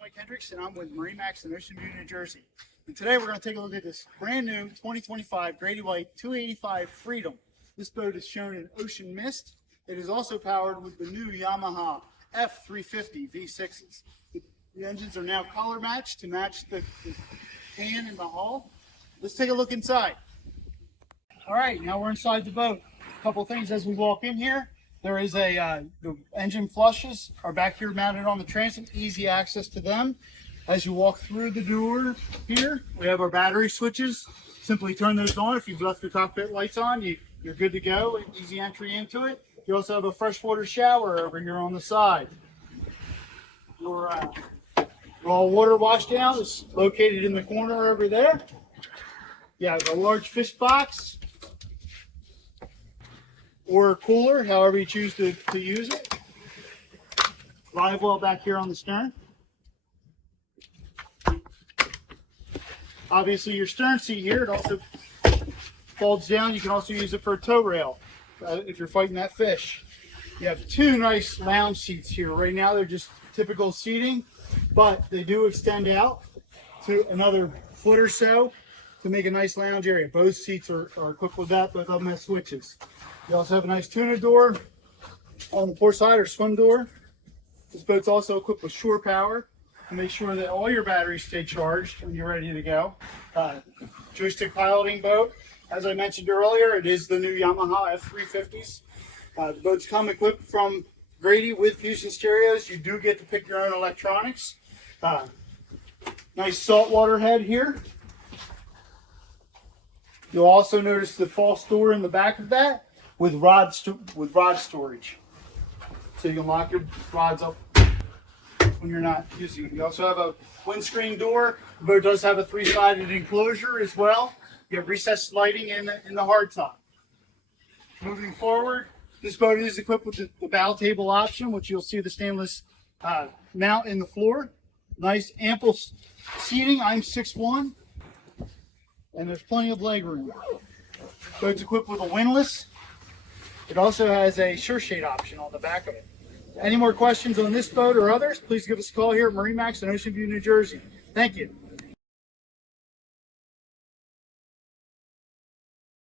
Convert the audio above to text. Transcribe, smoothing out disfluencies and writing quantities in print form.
Mike Hendricks, and I'm with MarineMax in Ocean View, New Jersey. And today we're going to take a look at this brand new 2025 Grady-White 285 Freedom. This boat is shown in ocean mist. It is also powered with the new Yamaha F350 V6s. The engines are now color matched to match the can and the hull. Let's take a look inside. All right, now we're inside the boat. A couple things as we walk in here. There is the engine flushes are back here mounted on the transom, easy access to them. As you walk through the door here, we have our battery switches. Simply turn those on. If you've left your cockpit lights on, you're good to go. Easy entry into it. You also have a freshwater shower over here on the side. Your raw water wash down is located in the corner over there. You have a large fish box or a cooler, however you choose to use it. Live well back here on the stern. Obviously your stern seat here, it also folds down. You can also use it for a tow rail if you're fighting that fish. You have two nice lounge seats here. Right now they're just typical seating, but they do extend out to another foot or so to make a nice lounge area. Both seats are equipped with that. Both of them have switches. You also have a nice tuna door on the port side, or swim door. This boat's also equipped with shore power to make sure that all your batteries stay charged when you're ready to go. Joystick piloting boat. As I mentioned earlier, it is the new Yamaha F350s. The boats come equipped from Grady with Fusion stereos. You do get to pick your own electronics. Nice saltwater head here. You'll also notice the false door in the back of that with rod storage. So you can lock your rods up when you're not using it. You also have a windscreen door. The boat does have a three-sided enclosure as well. You have recessed lighting in the hardtop. Moving forward, this boat is equipped with the bow table option, which you'll see the stainless mount in the floor. Nice ample seating. I'm 6'1", and there's plenty of leg room. Boat's equipped with a windlass. It also has a sure shade option on the back of it. Any more questions on this boat or others, please give us a call here at MarineMax in Ocean View, New Jersey. Thank you.